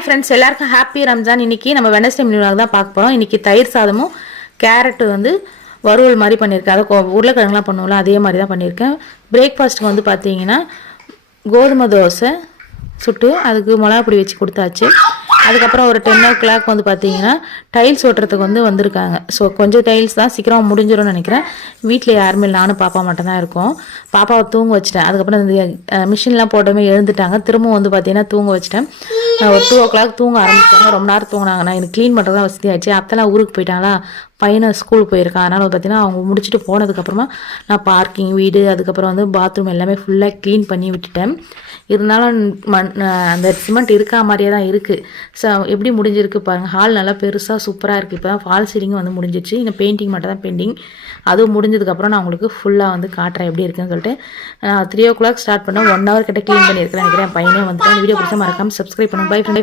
Hi friends, எல்லாருக்கும் happy Ramzan. இன்றைக்கி நம்ம வெனஸ்டே மெனு தான் பார்க்க போகிறோம். இன்றைக்கி தயிர் சாதமும் கேரட்டு வறுவல் மாதிரி பண்ணியிருக்கேன். அதை உருளைக்கிழங்குலாம் பண்ணுவோம்ல, அதே மாதிரி தான் பண்ணியிருக்கேன். பிரேக்ஃபாஸ்ட்டுக்கு பார்த்தீங்கன்னா கோதுமை தோசை சுட்டு அதுக்கு மிளகா பொடி வச்சு கொடுத்தாச்சு. அதுக்கப்புறம் ஒரு 10 o'clock பார்த்தீங்கன்னா டைல்ஸ் ஓட்டுறதுக்கு வந்திருக்காங்க. ஸோ கொஞ்சம் டைல்ஸ் தான் சீக்கிரம் முடிஞ்சிடும்னு நினைக்கிறேன். வீட்டில் யாருமே இல்லை, நானும் பாப்பா மட்டும் தான் இருக்கோம். பாப்பாவை தூங்க வச்சுட்டேன். அதுக்கப்புறம் இந்த மிஷின்லாம் போட்டோமே எழுந்துட்டாங்க. திரும்ப பார்த்தீங்கன்னா தூங்க வச்சுட்டேன். ஒரு 2 o'clock தூங்க ஆரம்பிச்சாங்க. ரொம்ப நேரம் தூங்கினாங்க. நான் எனக்கு க்ளீன் பண்ணுறது தான் வசதியாச்சு. அப்போலாம் ஊருக்கு போயிட்டாங்களா, பையனை ஸ்கூலுக்கு போயிருக்கான். அதனால் பார்த்தீங்கன்னா அவங்க முடிச்சுட்டு போனதுக்கப்புறமா நான் பார்க்கிங் வீடு அதுக்கப்புறம் பாத்ரூம் எல்லாமே ஃபுல்லாக க்ளீன் பண்ணி விட்டுட்டேன். இருந்தாலும் அந்த சிமெண்ட் இருக்கா மாதிரியே தான் இருக்குது. ஸோ எப்படி முடிஞ்சிருக்கு பாருங்கள். ஹால் நல்லா பெருசாக சூப்பராக இருக்குது. இப்போ தான் ஃபால் சீலிங் முடிஞ்சிச்சு. இன்னும் பெயிண்டிங் மட்டும் தான் பெயிண்டிங். அதுவும் முடிஞ்சதுக்கப்புறம் நான் உங்களுக்கு ஃபுல்லாக காட்டுறேன் எப்படி இருக்குன்னு சொல்லிட்டு. 3 o'clock ஸ்டார்ட் பண்ண 1 hour கிட்ட க்ளீன் பண்ணியிருக்கிறேன் நினைக்கிறேன். பையனே வந்துட்டு வீடியோ பிடிச்சா மறக்காமல் சப்ஸ்கிரைப் பண்ணுங்கள். பை.